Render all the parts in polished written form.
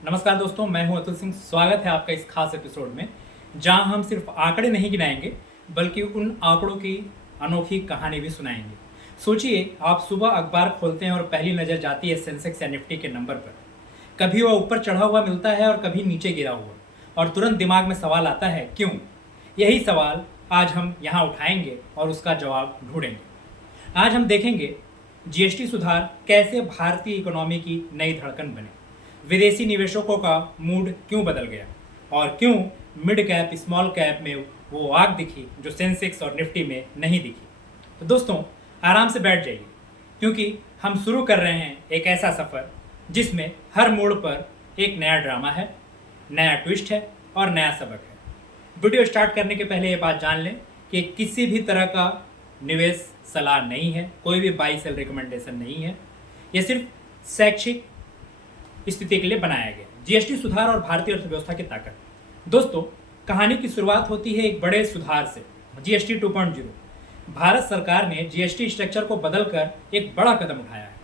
नमस्कार दोस्तों, मैं हूं अतुल सिंह। स्वागत है आपका इस खास एपिसोड में, जहां हम सिर्फ आंकड़े नहीं गिनाएंगे बल्कि उन आंकड़ों की अनोखी कहानी भी सुनाएंगे। सोचिए, आप सुबह अखबार खोलते हैं और पहली नज़र जाती है सेंसेक्स या निफ्टी के नंबर पर। कभी वह ऊपर चढ़ा हुआ मिलता है और कभी नीचे गिरा हुआ, और तुरंत दिमाग में सवाल आता है, क्यों? यही सवाल आज हम यहाँ उठाएंगे और उसका जवाब ढूंढेंगे। आज हम देखेंगे जीएसटी सुधार कैसे भारतीय इकोनॉमी की नई धड़कन बने, विदेशी निवेशकों का मूड क्यों बदल गया, और क्यों मिड कैप स्मॉल कैप में वो आग दिखी जो सेंसेक्स और निफ्टी में नहीं दिखी। तो दोस्तों, आराम से बैठ जाइए, क्योंकि हम शुरू कर रहे हैं एक ऐसा सफ़र जिसमें हर मोड़ पर एक नया ड्रामा है, नया ट्विस्ट है और नया सबक है। वीडियो स्टार्ट करने के पहले ये बात जान लें कि किसी भी तरह का निवेश सलाह नहीं है, कोई भी बाई सेल रिकमेंडेशन नहीं है। ये सिर्फ शैक्षिक स्थिति के लिए बनाया गया। जीएसटी सुधार और भारतीय अर्थव्यवस्था की ताकत। दोस्तों, कहानी की शुरुआत होती है एक बड़े सुधार से, जीएसटी 2.0। भारत सरकार ने जीएसटी स्ट्रक्चर को बदलकर एक बड़ा कदम उठाया है।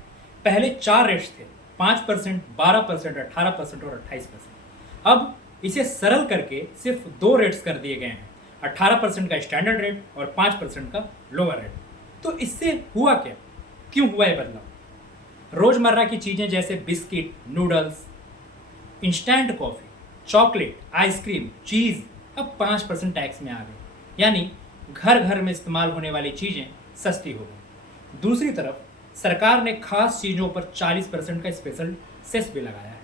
पहले 4 रेट्स थे, 5%, 12%, 18% और 28%। अब इसे सरल करके सिर्फ 2 रेट्स कर दिए गए हैं, 18% का स्टैंडर्ड रेट और 5% का लोअर रेट। तो इससे हुआ क्या? क्यों हुआ ये बदलाव? रोजमर्रा की चीजें जैसे biscuit, noodles, instant coffee, chocolate, ice cream, चीज अब 5% टैक्स में आ गई। यानी घर घर में इस्तेमाल होने वाली चीजें सस्ती हो गई। दूसरी तरफ सरकार ने खास चीजों पर 40% का स्पेशल सेस भी लगाया है,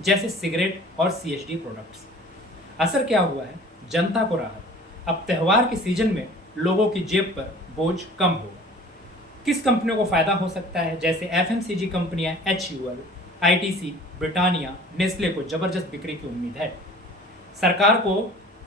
जैसे सिगरेट और सीएचडी प्रोडक्ट्स। असर क्या हुआ है? जनता को राहत। अब त्यौहार के सीजन में लोगों की जेब पर बोझ कम होगा। किस कंपनियों को फायदा हो सकता है? जैसे एफएमसीजी कंपनियां एचयूएल, आईटीसी, ब्रिटानिया, नेस्ले को जबरदस्त बिक्री की उम्मीद है। सरकार को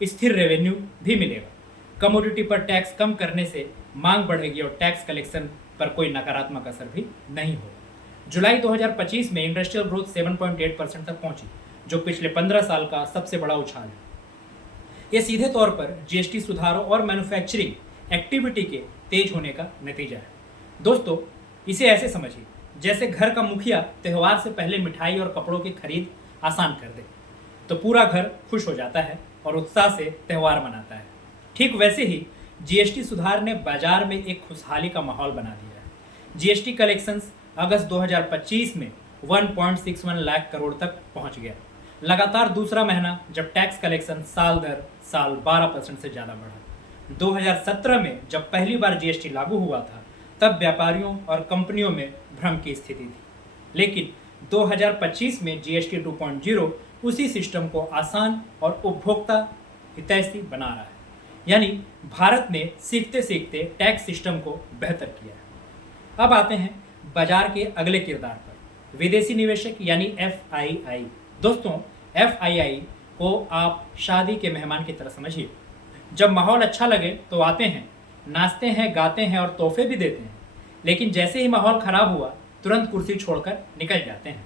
स्थिर रेवेन्यू भी मिलेगा। कमोडिटी पर टैक्स कम करने से मांग बढ़ेगी और टैक्स कलेक्शन पर कोई नकारात्मक असर भी नहीं होगा। जुलाई 2025 में इंडस्ट्रियल ग्रोथ 7.8% तक पहुंची, जो पिछले 15 साल का सबसे बड़ा उछाल है। यह सीधे तौर पर जीएसटी सुधारों और मैन्युफैक्चरिंग एक्टिविटी के तेज होने का नतीजा है। दोस्तों, इसे ऐसे समझिए जैसे घर का मुखिया त्यौहार से पहले मिठाई और कपड़ों की खरीद आसान कर दे, तो पूरा घर खुश हो जाता है और उत्साह से त्यौहार मनाता है। ठीक वैसे ही जीएसटी सुधार ने बाजार में एक खुशहाली का माहौल बना दिया है। जीएसटी कलेक्शंस अगस्त 2025 में 1.61 लाख करोड़ तक पहुंच गया। लगातार दूसरा महीना जब टैक्स कलेक्शन साल दर साल 12% से ज़्यादा बढ़ा। 2017 में जब पहली बार जीएसटी लागू हुआ था, तब व्यापारियों और कंपनियों में भ्रम की स्थिति थी, लेकिन 2025 में जीएसटी 2.0 उसी सिस्टम को आसान और उपभोक्ता हितैषी बना रहा है। यानी भारत ने सीखते सीखते टैक्स सिस्टम को बेहतर किया है। अब आते हैं बाजार के अगले किरदार पर, विदेशी निवेशक यानी एफआईआई। दोस्तों, एफआईआई को आप शादी के मेहमान की तरह समझिए। जब माहौल अच्छा लगे तो आते हैं, नाचते हैं, गाते हैं और तोहफे भी देते हैं, लेकिन जैसे ही माहौल खराब हुआ तुरंत कुर्सी छोड़कर निकल जाते हैं।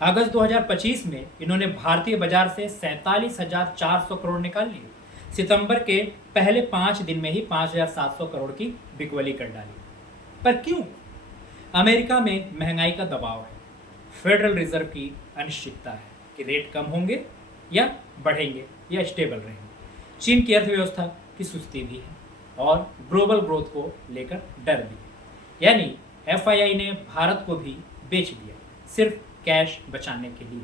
अगस्त 2025 में इन्होंने भारतीय बाजार से 47,400 करोड़ निकाल लिए। सितंबर के पहले 5 दिन में ही 5,700 करोड़ की बिकवली कर डाली। पर क्यों? अमेरिका में महंगाई का दबाव है, फेडरल रिजर्व की अनिश्चितता है कि रेट कम होंगे या बढ़ेंगे या स्टेबल रहेंगे। चीन की अर्थव्यवस्था की सुस्ती भी है और ग्लोबल ग्रोथ को लेकर डर भी है। यानी एफआईआई ने भारत को भी बेच दिया, सिर्फ कैश बचाने के लिए।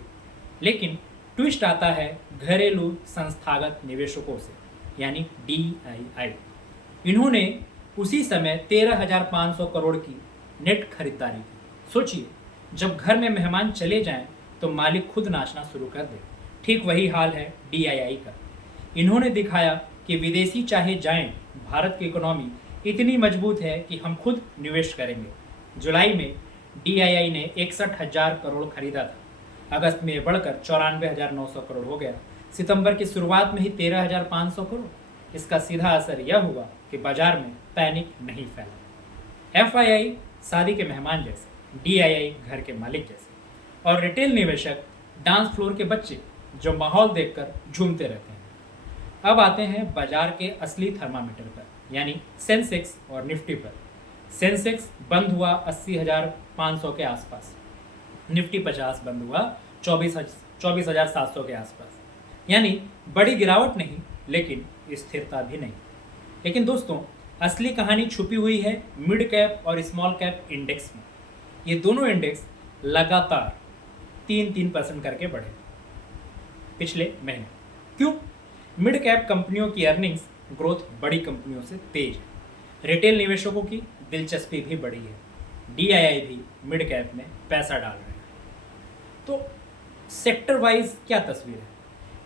लेकिन ट्विस्ट आता है घरेलू संस्थागत निवेशकों से, यानी डीआईआई। इन्होंने उसी समय 13,500 करोड़ की नेट खरीदारी की। सोचिए, जब घर में मेहमान चले जाएं तो मालिक खुद नाचना शुरू कर दे। ठीक वही हाल है डीआईआई का। इन्होंने दिखाया कि विदेशी चाहे जाएं, भारत की इकोनॉमी इतनी मजबूत है कि हम खुद निवेश करेंगे। जुलाई में डीआईआई ने 61,000 करोड़ खरीदा था। अगस्त में बढ़कर 94,900 करोड़ हो गया। सितंबर की शुरुआत में ही 13,500 करोड़। इसका सीधा असर यह हुआ कि बाजार में पैनिक नहीं फैला। एफआईआई शादी के मेहमान जैसे, डीआईआई घर के मालिक जैसे, और रिटेल निवेशक डांस फ्लोर के बच्चे जो माहौल देखकर झूमते रहते हैं। अब आते हैं बाजार के असली थर्मामीटर पर, यानी सेंसेक्स और निफ्टी पर। सेंसेक्स बंद हुआ 80,500 के आसपास, निफ्टी 50 बंद हुआ 24,700 के आसपास। यानी बड़ी गिरावट नहीं, लेकिन स्थिरता भी नहीं। लेकिन दोस्तों, असली कहानी छुपी हुई है मिड कैप और स्मॉल कैप इंडेक्स में। ये दोनों इंडेक्स लगातार 3-3% करके बढ़े पिछले महीने। क्यों? मिड कैप कंपनियों की अर्निंग्स ग्रोथ बड़ी कंपनियों से तेज है। रिटेल निवेशकों की दिलचस्पी भी बढ़ी है। डीआईआई भी मिड कैप में पैसा डाल रहे हैं। तो सेक्टर वाइज क्या तस्वीर है?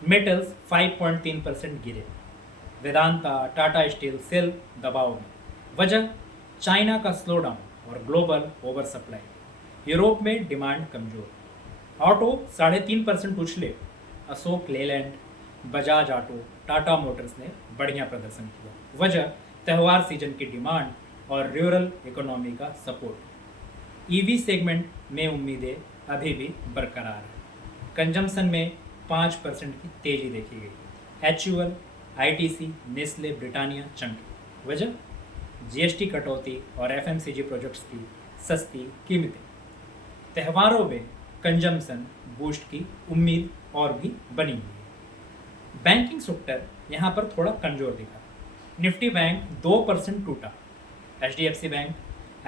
मेटल्स 5.3% गिरे। वेदांता, टाटा स्टील, सेल दबाव में। वजह चाइना का स्लोडाउन और ग्लोबल ओवर सप्लाई। यूरोप में डिमांड कमजोर। ऑटो 3.5% उछले। अशोक लेलैंड, बजाज ऑटो, टाटा मोटर्स ने बढ़िया प्रदर्शन किया। वजह त्यौहार सीजन की डिमांड और रूरल इकोनॉमी का सपोर्ट। ईवी सेगमेंट में उम्मीदें अभी भी बरकरार है। कंजम्पशन में 5% की तेजी देखी गई। HUL, ITC, नेस्ले, ब्रिटानिया चमके। वजह जीएसटी कटौती और FMCG प्रोजेक्ट्स की सस्ती कीमतें। त्योहारों में कंजम्पशन बूस्ट की उम्मीद और भी बनी हुई है। बैंकिंग सेक्टर यहाँ पर थोड़ा कमजोर दिखा। निफ्टी बैंक 2% टूटा। HDFC बैंक,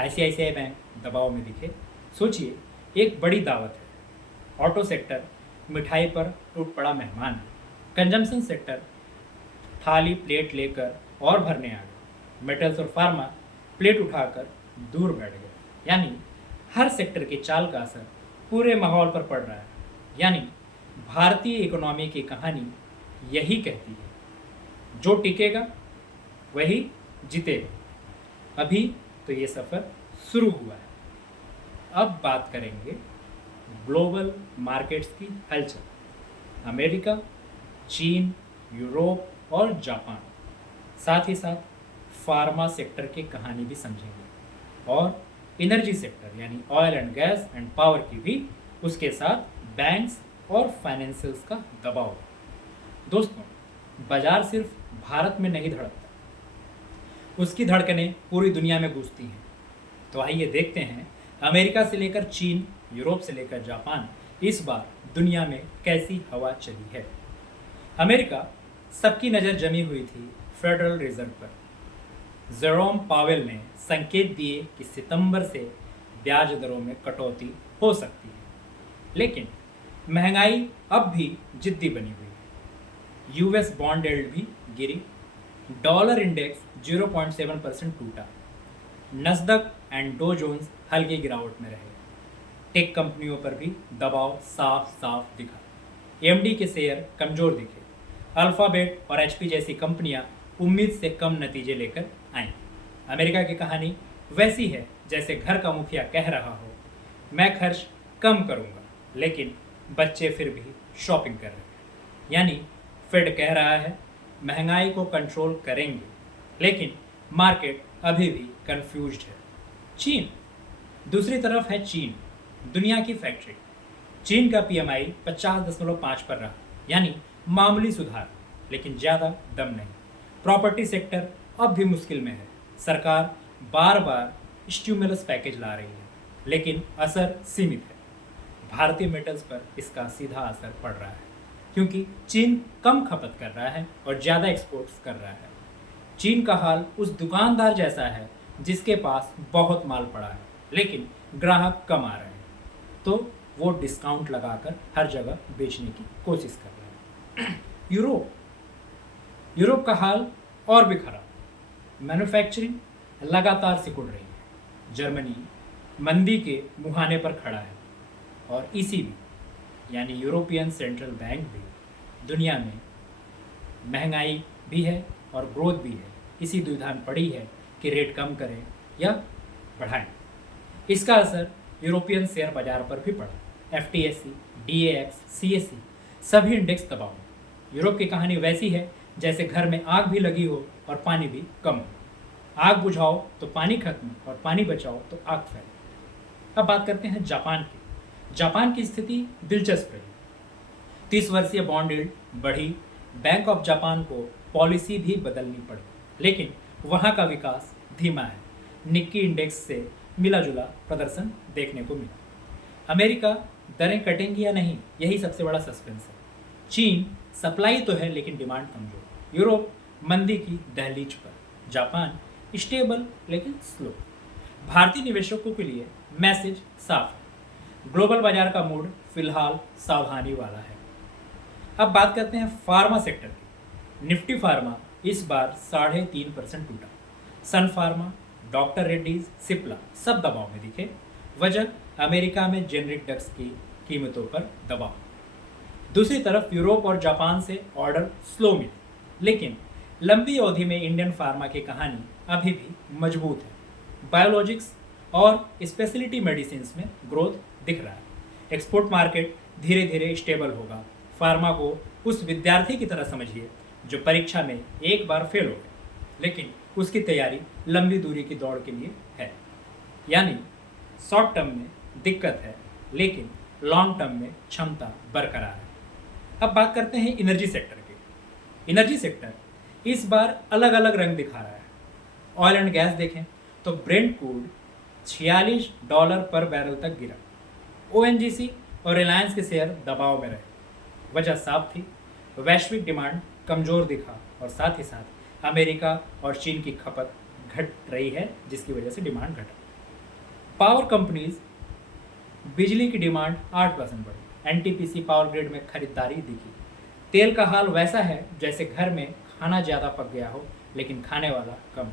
ICICI बैंक दबाव में दिखे। सोचिए, एक बड़ी दावत है। ऑटो सेक्टर मिठाई पर टूट पड़ा मेहमान है। कंजम्पशन सेक्टर थाली प्लेट लेकर और भरने आ गए। मेटल्स और फार्मा प्लेट उठाकर दूर बैठ गए। यानी हर सेक्टर की चाल का असर पूरे माहौल पर पड़ रहा है। यानी भारतीय इकोनॉमी की कहानी यही कहती है, जो टिकेगा वही जीतेगा। अभी तो ये सफ़र शुरू हुआ है। अब बात करेंगे ग्लोबल मार्केट्स की हलचल। अमेरिका, चीन, यूरोप और जापान, साथ ही साथ फार्मा सेक्टर की कहानी भी समझेंगे और एनर्जी सेक्टर यानी oil and gas and power की भी, उसके साथ बैंक्स और फाइनेंशियल्स का दबाव। दोस्तों, बाजार सिर्फ भारत में नहीं धड़कता, उसकी धड़कनें पूरी दुनिया में गूंजती हैं। तो आइए देखते हैं अमेरिका से लेकर चीन, यूरोप से लेकर जापान इस बार दुनिया में कैसी हवा चली है। अमेरिका, सबकी नज़र जमी हुई थी फेडरल रिजर्व पर। जेरोम पावेल ने संकेत दिए कि सितंबर से ब्याज दरों में कटौती हो सकती है, लेकिन महंगाई अब भी जिद्दी बनी हुई है। यूएस बॉन्ड यील्ड भी गिरी। डॉलर इंडेक्स 0.7% टूटा। नस्दक एंड डो जोन्स हल्की गिरावट में रहे। टेक कंपनियों पर भी दबाव साफ साफ दिखा। AMD के शेयर कमजोर दिखे। अल्फाबेट और HP जैसी कंपनियां उम्मीद से कम नतीजे लेकर आईं। अमेरिका की कहानी वैसी है जैसे घर का मुखिया कह रहा हो, मैं खर्च कम करूंगा, लेकिन बच्चे फिर भी शॉपिंग कर रहे हैं। यानी फेड कह रहा है महंगाई को कंट्रोल करेंगे, लेकिन मार्केट अभी भी कंफ्यूज्ड है। चीन, दूसरी तरफ है चीन, दुनिया की फैक्ट्री। चीन का PMI 50.5 पर रहा, यानी मामूली सुधार, लेकिन ज़्यादा दम नहीं। प्रॉपर्टी सेक्टर अब भी मुश्किल में है। सरकार बार बार स्टिमुलस पैकेज ला रही है, लेकिन असर सीमित है। भारतीय मेटल्स पर इसका सीधा असर पड़ रहा है, क्योंकि चीन कम खपत कर रहा है और ज़्यादा एक्सपोर्ट्स कर रहा है। चीन का हाल उस दुकानदार जैसा है जिसके पास बहुत माल पड़ा है, लेकिन ग्राहक कम आ रहे हैं, तो वो डिस्काउंट लगाकर हर जगह बेचने की कोशिश कर रहे हैं। यूरोप का हाल और भी खराब। मैन्युफैक्चरिंग लगातार सिकुड़ रही है। जर्मनी मंदी के मुहाने पर खड़ा है और ECB यानी यूरोपियन सेंट्रल बैंक भी दुनिया में महंगाई भी है और ग्रोथ भी है, इसी दुविधा में पड़ी है कि रेट कम करें या बढ़ाएं। इसका असर यूरोपियन शेयर बाजार पर भी पड़ा। FTSE, DAX, CSE सभी इंडेक्स दबाव में। यूरोप की कहानी वैसी है जैसे घर में आग भी लगी हो और पानी भी कम हो। आग बुझाओ तो पानी खत्म और पानी बचाओ तो आग फैले। अब बात करते हैं जापान की। जापान की स्थिति दिलचस्प रही। 30 वर्षीय बॉन्ड यील्ड बढ़ी। बैंक ऑफ जापान को पॉलिसी भी बदलनी पड़ी, लेकिन वहाँ का विकास धीमा है। निक्की इंडेक्स से मिला जुला प्रदर्शन देखने को मिला। अमेरिका दरें कटेंगी या नहीं, यही सबसे बड़ा सस्पेंस है। चीन सप्लाई तो है लेकिन डिमांड कमजोर। यूरोप मंदी की दहलीज पर। जापान स्टेबल लेकिन स्लो। भारतीय निवेशकों के लिए मैसेज साफ है, ग्लोबल बाजार का मूड फिलहाल सावधानी वाला है। अब बात करते हैं फार्मा सेक्टर की। निफ्टी फार्मा इस बार 3.5% टूटा। सन फार्मा, डॉक्टर रेड्डीज, सिप्ला सब दबाव में दिखे। वजह अमेरिका में जेनरिक ड्रग्स की कीमतों पर दबाव। दूसरी तरफ यूरोप और जापान से ऑर्डर स्लो मिले, लेकिन लंबी अवधि में इंडियन फार्मा की कहानी अभी भी मजबूत है। बायोलॉजिक्स और स्पेशलिटी मेडिसिन में ग्रोथ दिख रहा है। एक्सपोर्ट मार्केट धीरे धीरे स्टेबल होगा। फार्मा को उस विद्यार्थी की तरह समझिए जो परीक्षा में एक बार फेल हो गया, लेकिन उसकी तैयारी लंबी दूरी की दौड़ के लिए है। यानी शॉर्ट टर्म में दिक्कत है, लेकिन लॉन्ग टर्म में क्षमता बरकरार है। अब बात करते हैं एनर्जी सेक्टर की। एनर्जी सेक्टर इस बार अलग अलग रंग दिखा रहा है। ऑयल एंड गैस देखें तो ब्रेंट क्रूड $46 पर बैरल तक गिरा। ओएनजीसी और रिलायंस के शेयर दबाव में रहे। वजह साफ थी, वैश्विक डिमांड कमजोर दिखा और साथ ही साथ अमेरिका और चीन की खपत घट रही है, जिसकी वजह से डिमांड घटा। पावर कंपनीज बिजली की डिमांड 8% बढ़ी। एनटीपीसी पावर ग्रिड में खरीदारी दिखी। तेल का हाल वैसा है जैसे घर में खाना ज़्यादा पक गया हो लेकिन खाने वाला कम हो।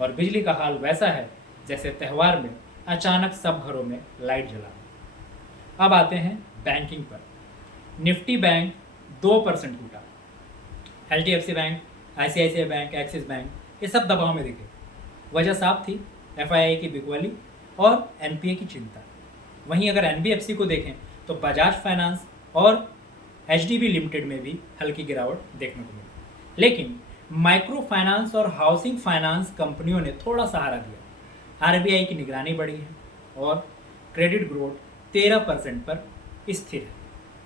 और बिजली का हाल वैसा है जैसे त्यौहार में अचानक सब घरों में लाइट जला। अब आते हैं बैंकिंग पर। निफ्टी बैंक 2% टूटा। HDFC bank, ICICI bank, axis bank ये सब दबाव में दिखे। वजह साफ थी, एफआईआई की बिकवाली और एनपीए की चिंता। वहीं अगर एनबीएफसी को देखें तो बजाज फाइनेंस और एचडीबी लिमिटेड में भी हल्की गिरावट देखने को मिली। लेकिन माइक्रो फाइनेंस और हाउसिंग फाइनेंस कंपनियों ने थोड़ा सहारा दिया। आरबीआई की निगरानी बढ़ी है और क्रेडिट ग्रोथ 13% पर स्थिर है।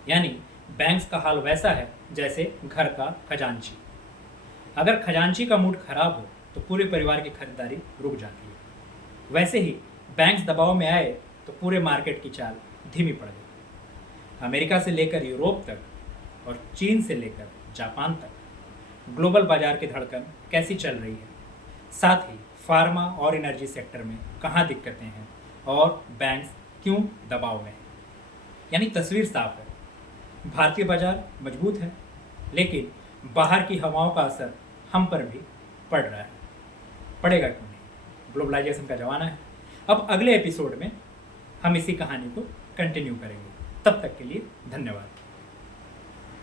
यानी बैंक्स का हाल वैसा है जैसे घर का खजांची। अगर खजांची का मूड खराब हो तो पूरे परिवार की खरीदारी रुक जाती है। वैसे ही बैंक्स दबाव में आए तो पूरे मार्केट की चाल धीमी पड़ गई। अमेरिका से लेकर यूरोप तक और चीन से लेकर जापान तक ग्लोबल बाजार की धड़कन कैसी चल रही है, साथ ही फार्मा और एनर्जी सेक्टर में कहाँ दिक्कतें हैं और बैंक्स क्यों दबाव में हैं। यानी तस्वीर साफ है, भारतीय बाजार मजबूत है, लेकिन बाहर की हवाओं का असर हम पर भी पड़ रहा है। पड़ेगा क्यों नहीं, ग्लोबलाइजेशन का ज़माना है। अब अगले एपिसोड में हम इसी कहानी को कंटिन्यू करेंगे। तब तक के लिए धन्यवाद।